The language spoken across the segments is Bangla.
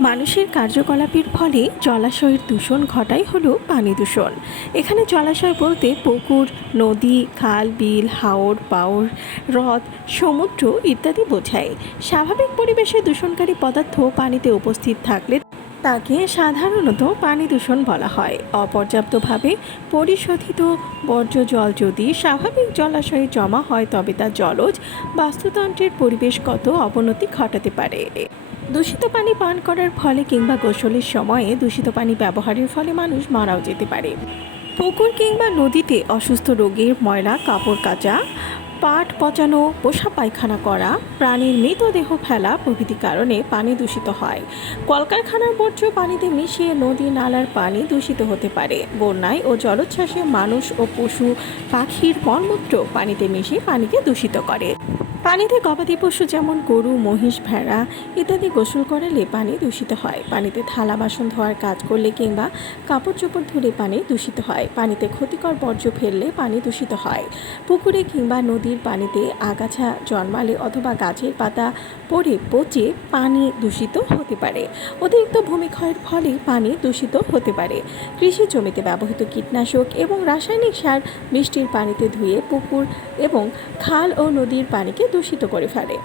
মানুষের কার্যকলাপের ফলে জলাশয়ের দূষণ ঘটাই হলো পানি দূষণ। এখানে জলাশয় বলতে পুকুর, নদী, খাল, বিল, হাওর, বাওর, হ্রদ, সমুদ্র ইত্যাদি বোঝায়। স্বাভাবিক পরিবেশে দূষণকারী পদার্থ পানিতে উপস্থিত থাকলে তাকে সাধারণত পানি দূষণ বলা হয়। অপর্যাপ্তভাবে পরিশোধিত বর্জ্য জল যদি স্বাভাবিক জলাশয়ে জমা হয় তবে তা জলজ বাস্তুতন্ত্রের পরিবেশগত অবনতি ঘটাতে পারে। দূষিত পানি পান করার ফলে কিংবা গোসলের সময়ে দূষিত পানি ব্যবহারের ফলে মানুষ মারাও যেতে পারে। পুকুর কিংবা নদীতে অসুস্থ রোগীর ময়লা কাপড় কাচা, পাট পচানো, পোষা পায়খানা করা, প্রাণীর মৃতদেহ ফেলা প্রভৃতি কারণে পানি দূষিত হয়। কলকারখানার বর্জ্য পানিতে মিশিয়ে নদী নালার পানি দূষিত হতে পারে। বন্যায় ও জলোচ্ছ্বাসে মানুষ ও পশু পাখির মলমূত্র পানিতে মিশে পানিকে দূষিত করে। পানিতে গবাদি পশু যেমন গরু, মহিষ, ভেড়া ইত্যাদি গোসল করালে পানি দূষিত হয়। পানিতে থালা বাসন ধোয়ার কাজ করলে কিংবা কাপড় চোপড় ধুলে পানি দূষিত হয়। পানিতে ক্ষতিকর বর্জ্য ফেললে পানি দূষিত হয়। পুকুরে কিংবা নদীর পানিতে আগাছা জন্মালে অথবা গাছের পাতা পড়ে পচে পানি দূষিত হতে পারে। অতিরিক্ত ভূমিক্ষয়ের ফলে পানি দূষিত হতে পারে। কৃষি জমিতে ব্যবহৃত কীটনাশক এবং রাসায়নিক সার বৃষ্টির পানিতে ধুয়ে পুকুর এবং খাল ও নদীর পানিকে দূষিত করে ফেলে।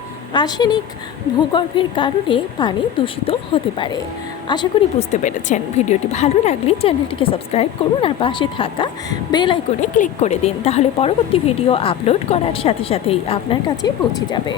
আর্সেনিক ভূগর্ভের কারণে পানি দূষিত হতে পারে। আশা করি বুঝতে পেরেছেন। ভিডিওটি ভালো লাগলে চ্যানেলটিকে সাবস্ক্রাইব করুন আর পাশে থাকা বেল আইকনে ক্লিক করে দিন, তাহলে পরবর্তী ভিডিও আপলোড করার সাথে সাথেই আপনার কাছে পৌঁছে যাবে।